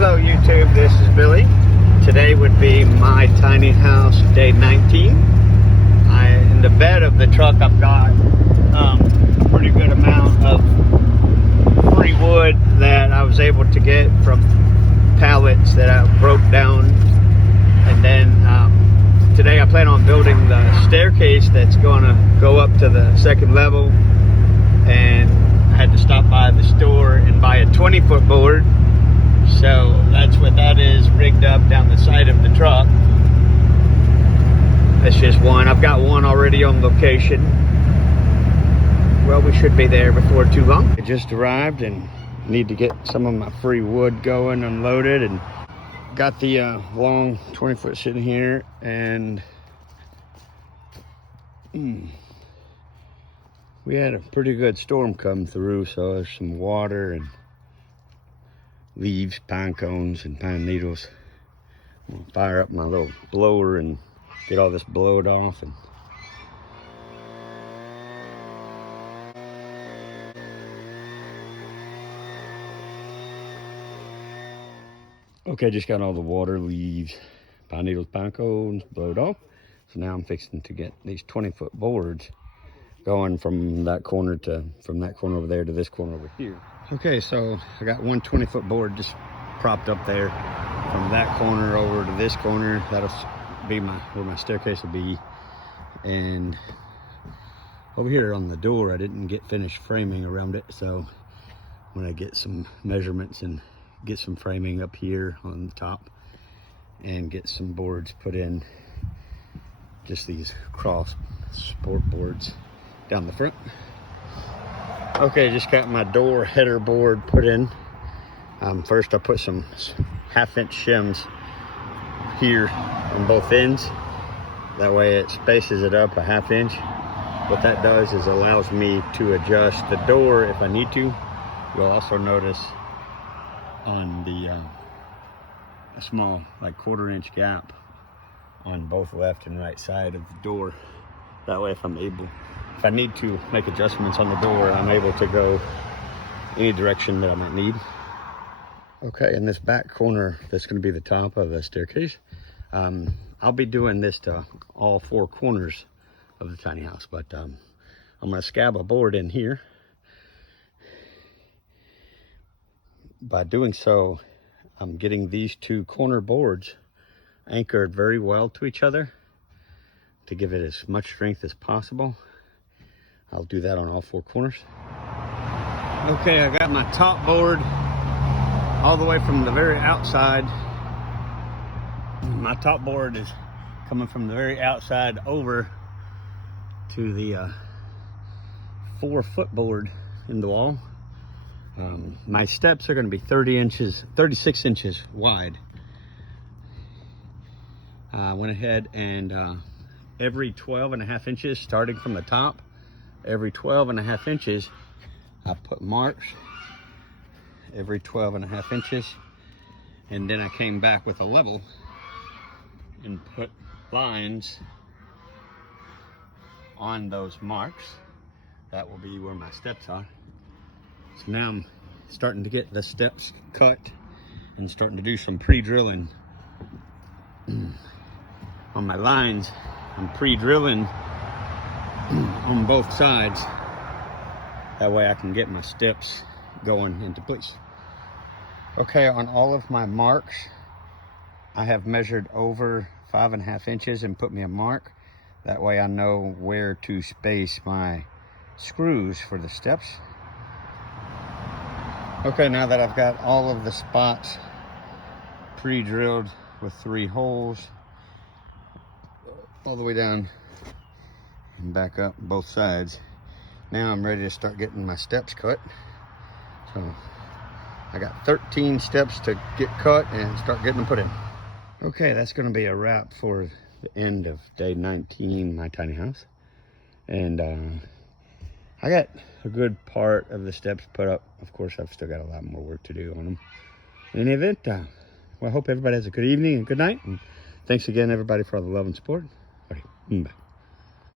Hello YouTube, this is Billy. Today would be my tiny house day 19. In the bed of the truck I've got a pretty good amount of free wood that I was able to get from pallets that I broke down. And then today I plan on building the staircase that's going to go up to the second level. And I had to stop by the store and buy a 20-foot board. So that's what that is, rigged up down the side of the truck. That's just one. I've got one already on location. Well, we should be there before too long. I just arrived and need to get some of my free wood going, unloaded, and got the long 20-foot sitting here. And we had a pretty good storm come through, so there's some water and leaves, pine cones, and pine needles. I'm gonna fire up my little blower and get all this blowed off. And okay, just got all the water, leaves, pine needles, pine cones blowed off. So now I'm fixing to get these 20-foot boards going from that corner over there to this corner over here. Okay, so I got one 20-foot board just propped up there from that corner over to this corner. That'll be where my staircase will be. And over here on the door, I didn't get finished framing around it. So when I get some measurements and get some framing up here on the top and get some boards put in, just these cross support boards down the front. Okay, just got my door header board put in. First I put some 1/2-inch shims here on both ends. That way it spaces it up a 1/2 inch. What that does is allows me to adjust the door if I need to. You'll also notice on the a small, like 1/4 inch gap on both left and right side of the door. That way if I need to make adjustments on the door, I'm able to go any direction that I might need. Okay, in this back corner, that's going to be the top of the staircase. I'll be doing this to all 4 corners of the tiny house, but I'm going to scab a board in here. By doing so, I'm getting these 2 corner boards anchored very well to each other to give it as much strength as possible. I'll do that on all 4 corners. Okay, I got my top board all the way from the very outside. My top board is coming from the very outside over to the 4-foot board in the wall. My steps are going to be 36 inches wide. I went ahead and every 12.5 inches, starting from the top, every 12.5 inches, I put marks every 12.5 inches, and then I came back with a level and put lines on those marks. That will be where my steps are. So now I'm starting to get the steps cut and starting to do some pre-drilling on my lines. I'm pre-drilling on both sides. That way I can get my steps going into place. Okay, on all of my marks, I have measured over 5.5 inches and put me a mark. That way I know where to space my screws for the steps. Okay, now that I've got all of the spots pre-drilled with 3 holes all the way down and back up both sides, now I'm ready to start getting my steps cut. So I got 13 steps to get cut and start getting them put in. Okay, that's going to be a wrap for the end of day 19, my tiny house. And I got a good part of the steps put up. Of course, I've still got a lot more work to do on them. In any event, well, I hope everybody has a good evening and good night. And thanks again, everybody, for all the love and support. All right, bye.